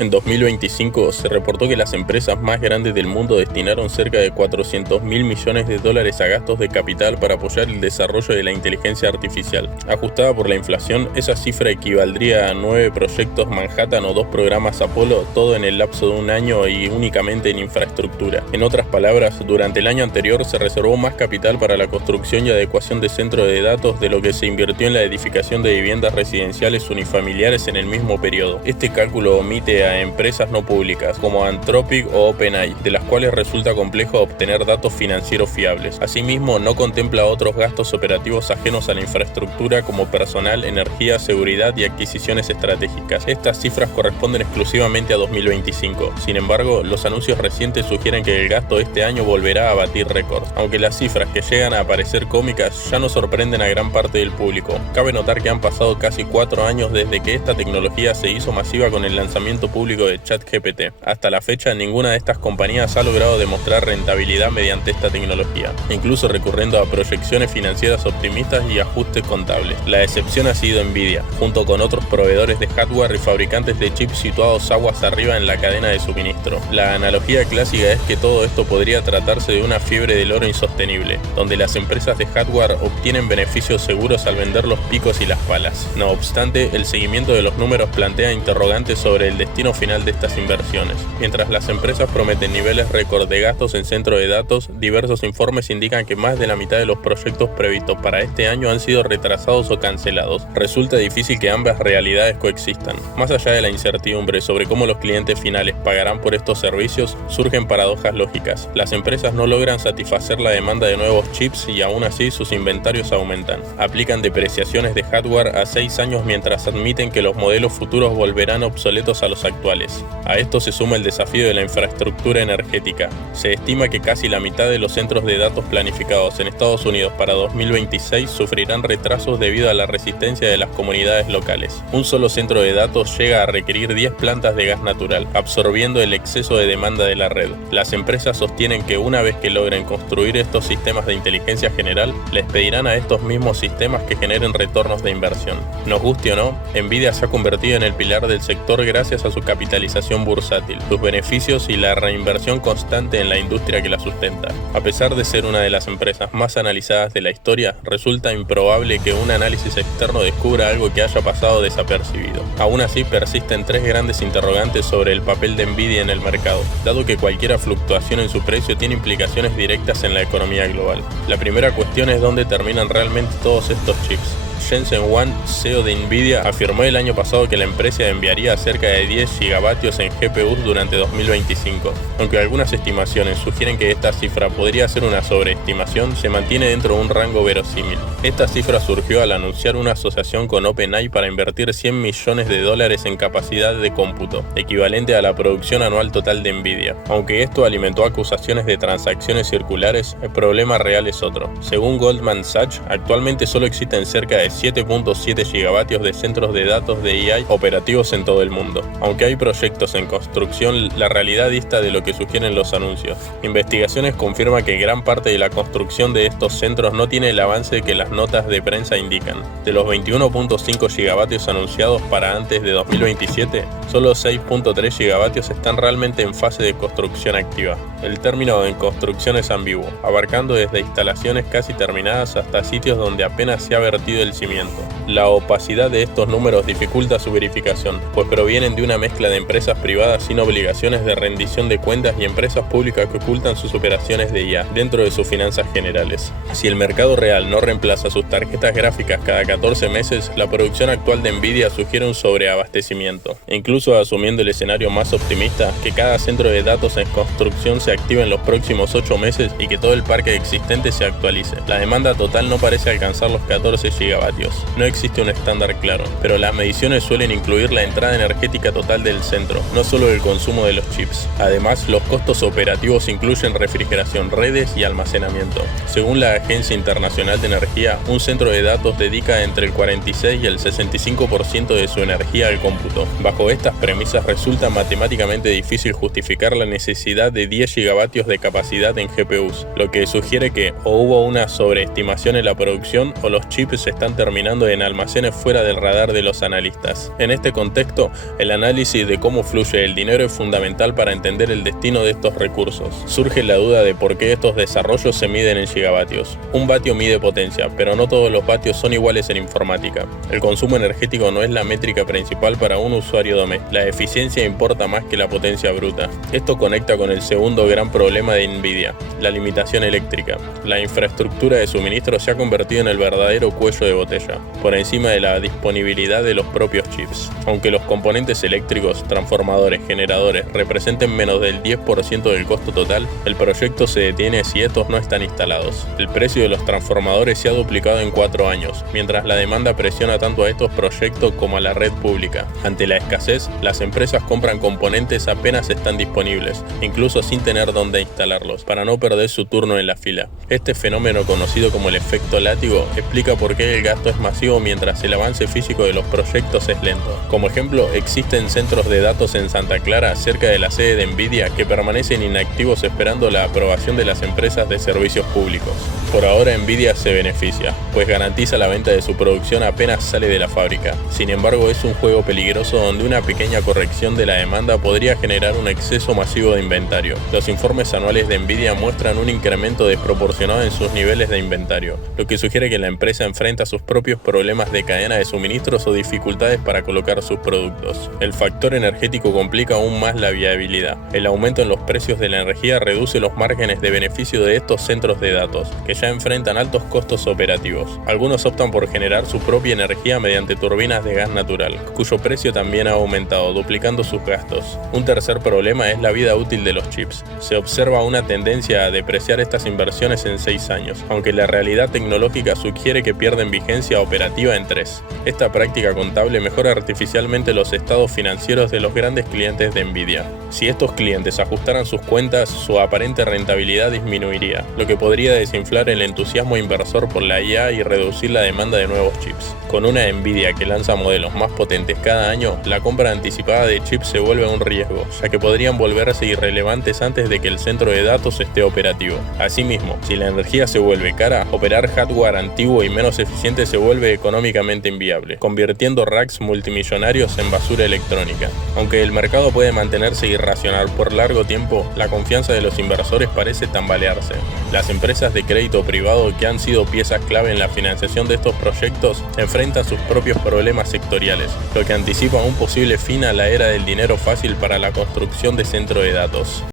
En 2025 se reportó que las empresas más grandes del mundo destinaron cerca de 400.000 millones de dólares a gastos de capital para apoyar el desarrollo de la inteligencia artificial. Ajustada por la inflación, esa cifra equivaldría a 9 proyectos Manhattan o 2 programas Apolo, todo en el lapso de un año y únicamente en infraestructura. En otras palabras, durante el año anterior se reservó más capital para la construcción y adecuación de centros de datos de lo que se invirtió en la edificación de viviendas residenciales unifamiliares en el mismo periodo. Este cálculo omite a empresas no públicas como Anthropic o OpenAI, de las cuales resulta complejo obtener datos financieros fiables. Asimismo, no contempla otros gastos operativos ajenos a la infraestructura como personal, energía, seguridad y adquisiciones estratégicas. Estas cifras corresponden exclusivamente a 2025. Sin embargo, los anuncios recientes sugieren que el gasto este año volverá a batir récords. Aunque las cifras que llegan a parecer cómicas ya no sorprenden a gran parte del público. Cabe notar que han pasado casi 4 años desde que esta tecnología se hizo masiva con el lanzamiento público de ChatGPT. Hasta la fecha, ninguna de estas compañías ha logrado demostrar rentabilidad mediante esta tecnología, incluso recurriendo a proyecciones financieras optimistas y ajustes contables. La excepción ha sido Nvidia, junto con otros proveedores de hardware y fabricantes de chips situados aguas arriba en la cadena de suministro. La analogía clásica es que todo esto podría tratarse de una fiebre del oro insostenible, donde las empresas de hardware obtienen beneficios seguros al vender los picos y las palas. No obstante, el seguimiento de los números plantea interrogantes sobre el destino final de estas inversiones. Mientras las empresas prometen niveles récord de gastos en centro de datos, diversos informes indican que más de la mitad de los proyectos previstos para este año han sido retrasados o cancelados. Resulta difícil que ambas realidades coexistan. Más allá de la incertidumbre sobre cómo los clientes finales pagarán por estos servicios, surgen paradojas lógicas. Las empresas no logran satisfacer la demanda de nuevos chips y aún así sus inventarios aumentan. Aplican depreciaciones de hardware a 6 años mientras admiten que los modelos futuros volverán obsoletos a los actuales. A esto se suma el desafío de la infraestructura energética. Se estima que casi la mitad de los centros de datos planificados en Estados Unidos para 2026 sufrirán retrasos debido a la resistencia de las comunidades locales. Un solo centro de datos llega a requerir 10 plantas de gas natural, absorbiendo el exceso de demanda de la red. Las empresas sostienen que una vez que logren construir estos sistemas de inteligencia general, les pedirán a estos mismos sistemas que generen retornos de inversión. Nos guste o no, Nvidia se ha convertido en el pilar del sector gracias a su capitalización bursátil, sus beneficios y la reinversión constante en la industria que la sustenta. A pesar de ser una de las empresas más analizadas de la historia, resulta improbable que un análisis externo descubra algo que haya pasado desapercibido. Aún así, persisten 3 grandes interrogantes sobre el papel de Nvidia en el mercado, dado que cualquier fluctuación en su precio tiene implicaciones directas en la economía global. La primera cuestión es dónde terminan realmente todos estos chips. Jensen Huang, CEO de Nvidia, afirmó el año pasado que la empresa enviaría cerca de 10 gigavatios en GPUs durante 2025. Aunque algunas estimaciones sugieren que esta cifra podría ser una sobreestimación, se mantiene dentro de un rango verosímil. Esta cifra surgió al anunciar una asociación con OpenAI para invertir $100 millones en capacidad de cómputo, equivalente a la producción anual total de Nvidia. Aunque esto alimentó acusaciones de transacciones circulares, el problema real es otro. Según Goldman Sachs, actualmente solo existen cerca de 7.7 gigavatios de centros de datos de AI operativos en todo el mundo. Aunque hay proyectos en construcción, la realidad dista de lo que sugieren los anuncios. Investigaciones confirman que gran parte de la construcción de estos centros no tiene el avance que las notas de prensa indican. De los 21.5 gigavatios anunciados para antes de 2027, solo 6.3 gigavatios están realmente en fase de construcción activa. El término en construcción es ambiguo, abarcando desde instalaciones casi terminadas hasta sitios donde apenas se ha vertido el cimiento. La opacidad de estos números dificulta su verificación, pues provienen de una mezcla de empresas privadas sin obligaciones de rendición de cuentas y empresas públicas que ocultan sus operaciones de IA dentro de sus finanzas generales. Si el mercado real no reemplaza sus tarjetas gráficas cada 14 meses, la producción actual de Nvidia sugiere un sobreabastecimiento. Incluso asumiendo el escenario más optimista, que cada centro de datos en construcción se active en los próximos 8 meses y que todo el parque existente se actualice, la demanda total no parece alcanzar los 14 gigavatios. No existe un estándar claro, pero las mediciones suelen incluir la entrada energética total del centro, no solo el consumo de los chips. Además, los costos operativos incluyen refrigeración, redes y almacenamiento. Según la Agencia Internacional de Energía, un centro de datos dedica entre el 46 y el 65% de su energía al cómputo. Bajo estas premisas resulta matemáticamente difícil justificar la necesidad de 10 gigavatios de capacidad en GPUs, lo que sugiere que o hubo una sobreestimación en la producción o los chips están terminando en almacenes fuera del radar de los analistas. En este contexto, el análisis de cómo fluye el dinero es fundamental para entender el destino de estos recursos. Surge la duda de por qué estos desarrollos se miden en gigavatios. Un vatio mide potencia, pero no todos los vatios son iguales en informática. El consumo energético no es la métrica principal para un usuario doméstico. La eficiencia importa más que la potencia bruta. Esto conecta con el segundo gran problema de Nvidia, la limitación eléctrica. La infraestructura de suministro se ha convertido en el verdadero cuello de botella, por encima de la disponibilidad de los propios chips. Aunque los componentes eléctricos, transformadores, generadores representen menos del 10% del costo total, el proyecto se detiene si estos no están instalados. El precio de los transformadores se ha duplicado en 4 años, mientras la demanda presiona tanto a estos proyectos como a la red pública. Ante la escasez, las empresas compran componentes apenas están disponibles, incluso sin tener dónde instalarlos, para no perder su turno en la fila. Este fenómeno, conocido como el efecto látigo, explica por qué el gasto es masivo mientras el avance físico de los proyectos es lento. Como ejemplo, existen centros de datos en Santa Clara, cerca de la sede de Nvidia, que permanecen inactivos esperando la aprobación de las empresas de servicios públicos. Por ahora Nvidia se beneficia, pues garantiza la venta de su producción apenas sale de la fábrica. Sin embargo, es un juego peligroso donde una pequeña corrección de la demanda podría generar un exceso masivo de inventario. Los informes anuales de Nvidia muestran un incremento desproporcionado en sus niveles de inventario, lo que sugiere que la empresa enfrenta sus propios problemas de cadena de suministros o dificultades para colocar sus productos. El factor energético complica aún más la viabilidad. El aumento en los precios de la energía reduce los márgenes de beneficio de estos centros de datos, que ya enfrentan altos costos operativos. Algunos optan por generar su propia energía mediante turbinas de gas natural, cuyo precio también ha aumentado, duplicando sus gastos. Un tercer problema es la vida útil de los chips. Se observa una tendencia a depreciar estas inversiones en 6 años, aunque la realidad tecnológica sugiere que pierden vigencia operativa en 3. Esta práctica contable mejora artificialmente los estados financieros de los grandes clientes de Nvidia. Si estos clientes ajustaran sus cuentas, su aparente rentabilidad disminuiría, lo que podría desinflar el entusiasmo inversor por la IA y reducir la demanda de nuevos chips. Con una Nvidia que lanza modelos más potentes cada año, la compra anticipada de chips se vuelve un riesgo, ya que podrían volverse irrelevantes antes de que el centro de datos esté operativo. Asimismo, si la energía se vuelve cara, operar hardware antiguo y menos eficiente se vuelve económicamente inviable, convirtiendo racks multimillonarios en basura electrónica. Aunque el mercado puede mantenerse irracional por largo tiempo, la confianza de los inversores parece tambalearse. Las empresas de crédito privado, que han sido piezas clave en la financiación de estos proyectos, enfrentan sus propios problemas sectoriales, lo que anticipa un posible fin a la era del dinero fácil para la construcción de centros de datos.